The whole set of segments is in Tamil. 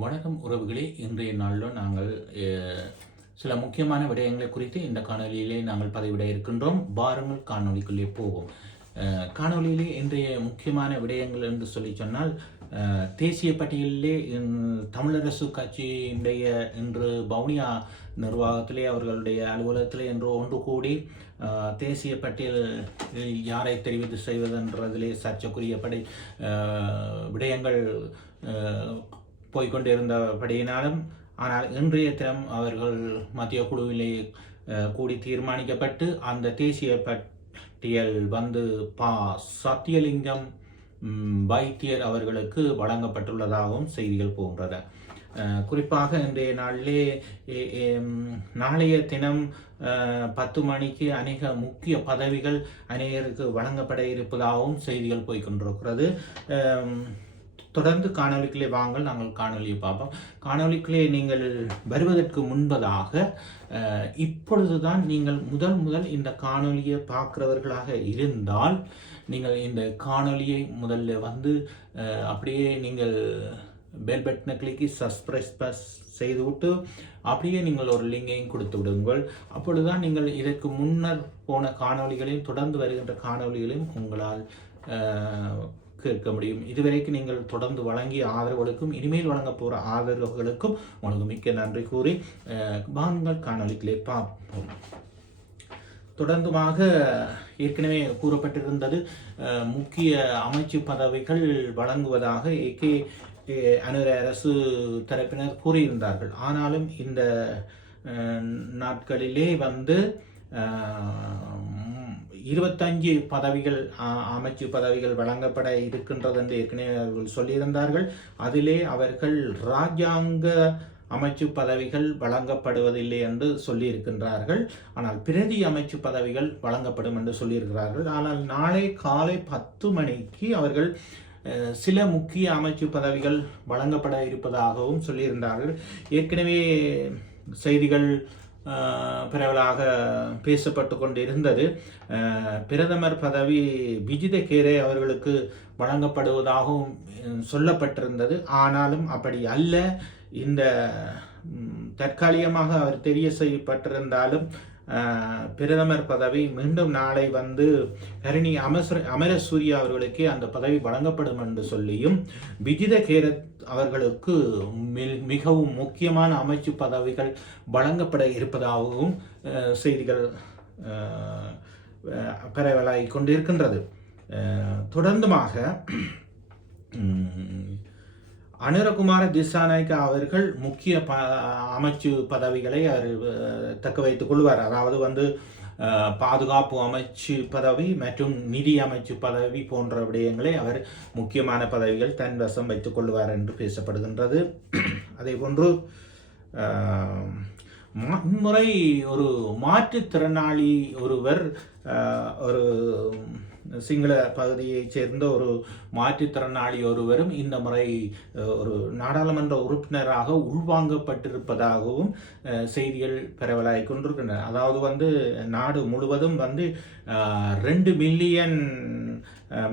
வணக்கம் உறவுகளே, இன்றைய நாளில் நாங்கள் சில முக்கியமான விடயங்களை குறித்து இந்த காணொலியிலே நாங்கள் பதிவிட இருக்கின்றோம். வாருங்கள் காணொலிக்குள்ளே போவோம். காணொலியிலே இன்றைய முக்கியமான விடயங்கள் என்று சொல்லி சொன்னால், தேசிய பட்டியலிலே தமிழரசு கட்சியினுடைய இன்று வவுனியா நிர்வாகத்திலே அவர்களுடைய அலுவலகத்திலே என்று ஒன்று கூடி தேசிய பட்டியலில் யாரை தெரிவு செய்வதென்றதிலே சர்ச்சைக்குரிய விடயங்கள் போய்கொண்டிருந்தபடியினாலும், ஆனால் இன்றைய தினம் அவர்கள் மத்திய குழுவிலே கூடி தீர்மானிக்கப்பட்டு அந்த தேசிய பட்டியல் வந்து சத்தியலிங்கம் வைத்தியர் அவர்களுக்கு வழங்கப்பட்டுள்ளதாகவும் செய்திகள் போகின்றன. குறிப்பாக இன்றைய நாளிலே நாளைய தினம் 10 மணிக்கு அநேக முக்கிய பதவிகள் அநேகருக்கு வழங்கப்பட இருப்பதாகவும் செய்திகள் போய்கொண்டிருக்கிறது. தொடர்ந்து காணொலிக்குள்ளே வாங்கள், நாங்கள் காணொலியை பார்ப்போம். காணொலிக்குள்ளே நீங்கள் வருவதற்கு முன்பதாக இப்பொழுதுதான் நீங்கள் முதல் இந்த காணொலியை பார்க்குறவர்களாக இருந்தால், நீங்கள் இந்த காணொலியை முதல்ல வந்து அப்படியே நீங்கள் பெல் பட்டனை கிளிக்கி சப்ஸ்கிரைப் செய்துவிட்டு அப்படியே நீங்கள் ஒரு லிங்கையும் கொடுத்து விடுங்கள். அப்பொழுதுதான் நீங்கள் இதற்கு முன்னர் போன காணொலிகளையும் தொடர்ந்து வருகின்ற காணொலிகளையும் உங்களால் கேட்க முடியும். இதுவரைக்கும் நீங்கள் தொடர்ந்து வழங்கிய ஆதரவுகளுக்கும் இனிமேல் வழங்க போகிற ஆதரவுகளுக்கும் உங்களுக்கு மிக்க நன்றி கூறி வாருங்கள் காணொலிகளே பார்ப்போம். தொடர்ந்துமாக ஏற்கனவே கூறப்பட்டிருந்தது, முக்கிய அமைச்சு பதவிகள் வழங்குவதாக ஏகே அனுர அரசு தரப்பினர் கூறியிருந்தார்கள். ஆனாலும் இந்த நாட்களிலே வந்து 25 பதவிகள் அமைச்சு பதவிகள் வழங்கப்பட இருக்கின்றது என்று ஏற்கனவே அவர்கள் சொல்லியிருந்தார்கள். அதிலே அவர்கள் இராஜாங்க அமைச்சு பதவிகள் வழங்கப்படுவதில்லை என்று சொல்லியிருக்கின்றார்கள். ஆனால் பிரதி அமைச்சு பதவிகள் வழங்கப்படும் என்று சொல்லியிருக்கிறார்கள். ஆனால் நாளை காலை 10 மணிக்கு அவர்கள் சில முக்கிய அமைச்சு பதவிகள் வழங்கப்பட இருப்பதாகவும் சொல்லியிருந்தார்கள். ஏற்கனவே செய்திகள் பரவலாக பேசப்பட்டு கொண்டிருந்தது. பிரதமர் பதவி விஜித கேரே அவர்களுக்கு வழங்கப்படுவதாகவும் சொல்லப்பட்டிருந்தது. ஆனாலும் அப்படி அல்ல. இந்த தற்காலிகமாக அவர் தெரிய செய்யப்பட்டிருந்தாலும் பிரதமர் பதவி மீண்டும் நாளை வந்து ஹரிணி அமரசூரிய அவர்களுக்கே அந்த பதவி வழங்கப்படும் என்று சொல்லியும், விஜித கேரத் அவர்களுக்கு மிகவும் முக்கியமான அமைச்சு பதவிகள் வழங்கப்பட இருப்பதாகவும் செய்திகள் பரவலாகி கொண்டிருக்கின்றது. தொடர்ந்துமாக அனுரகுமார திசாநாயக்க அவர்கள் முக்கிய அமைச்சு பதவிகளை அவர் தக்க வைத்துக் கொள்வார். அதாவது வந்து பாதுகாப்பு அமைச்சு பதவி மற்றும் நிதி அமைச்சு பதவி போன்ற விடயங்களை அவர் முக்கியமான பதவிகள் தன் வசம் வைத்துக் கொள்வார் என்று பேசப்படுகின்றது. அதே போன்று முறை ஒரு மாற்றுத்திறனாளி ஒருவர், ஒரு சிங்கள பகுதியைச் சேர்ந்த ஒரு மாற்றுத்திறனாளி ஒருவரும் இந்த முறை ஒரு நாடாளுமன்ற உறுப்பினராக உள்வாங்கப்பட்டிருப்பதாகவும் செய்திகள் பரவலாகி கொண்டிருக்கின்றன. அதாவது வந்து நாடு முழுவதும் வந்து 2 மில்லியன்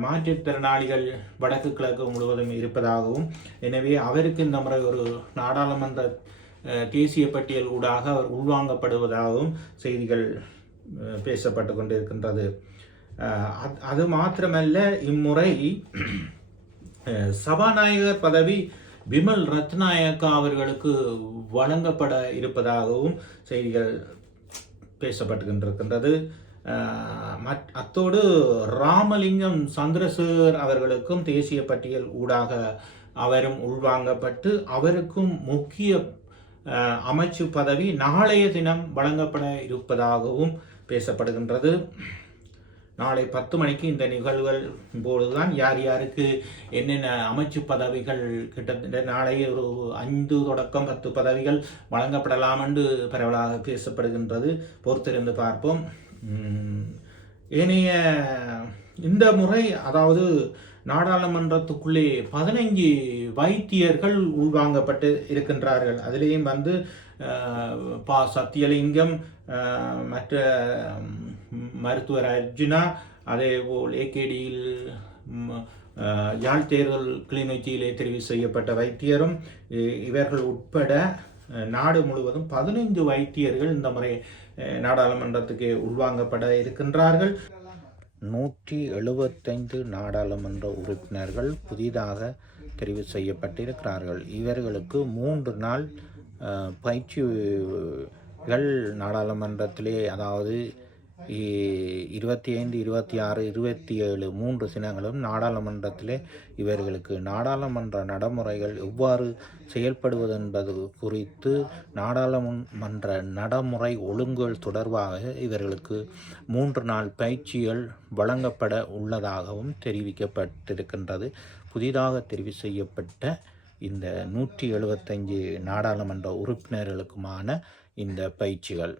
மாற்றுத்திறனாளிகள் வடக்கு கிழக்கு முழுவதும் இருப்பதாகவும், எனவே அவருக்கு இந்த முறை ஒரு நாடாளுமன்ற தேசிய பட்டியல் ஊடாக அவர் உள்வாங்கப்படுவதாகவும் செய்திகள் பேசப்பட்டு கொண்டிருக்கின்றது. அது மாத்திரமல்ல, இம்முறை சபாநாயகர் பதவி விமல் ரத்நாயக்கா அவர்களுக்கு வழங்கப்பட இருப்பதாகவும் செய்திகள் பேசப்பட்டுகின்றிருக்கின்றது. அத்தோடு ராமலிங்கம் சந்திரசேகர் அவர்களுக்கும் தேசிய பட்டியல் ஊடாக அவரும் உள்வாங்கப்பட்டு அவருக்கும் முக்கிய அமைச்சு பதவி நாளைய தினம் வழங்கப்பட இருப்பதாகவும் பேசப்படுகின்றது. நாளை 10 மணிக்கு இந்த நிகழ்வுகள் போதுதான் யார் யாருக்கு என்னென்ன அமைச்சு பதவிகள் கிட்டத்தட்ட நாளை ஒரு 5 தொடக்கம் 10 பதவிகள் வழங்கப்படலாம் என்று பரவலாக பேசப்படுகின்றது. பொறுத்திருந்து பார்ப்போம். ஏனைய இந்த முறை அதாவது நாடாளுமன்றத்துக்குள்ளே 15 வைத்தியர்கள் உள்வாங்கப்பட்டு இருக்கின்றார்கள். அதிலேயும் வந்து சத்தியலிங்கம், மற்ற மருத்துவர் அர்ஜுனா, அதேபோல் ஏகேடியில் யாழ் தேர்தல் கிளிநொச்சியிலே தெரிவு செய்யப்பட்ட வைத்தியரும் இவர்கள் உட்பட நாடு முழுவதும் 15 வைத்தியர்கள் இந்த முறை நாடாளுமன்றத்துக்கு உள்வாங்கப்பட இருக்கின்றார்கள். 175 நாடாளுமன்ற உறுப்பினர்கள் புதிதாக தெரிவு செய்யப்பட்டிருக்கிறார்கள். இவர்களுக்கு 3 நாள் பயிற்சிகள் நாடாளுமன்றத்திலே, அதாவது 25, 26, 27 3 தினங்களும் நாடாளுமன்றத்திலே இவர்களுக்கு நாடாளுமன்ற நடைமுறைகள் எவ்வாறு செயல்படுவது என்பது குறித்து நாடாளுமன்ற நடைமுறை ஒழுங்குகள் தொடர்பாக இவர்களுக்கு 3 நாள் பயிற்சிகள் வழங்கப்பட உள்ளதாகவும் தெரிவிக்கப்பட்டிருக்கின்றது. புதிதாக தெரிவு செய்யப்பட்ட இந்த 175 நாடாளுமன்ற உறுப்பினர்களுக்குமான இந்த பயிற்சிகள்.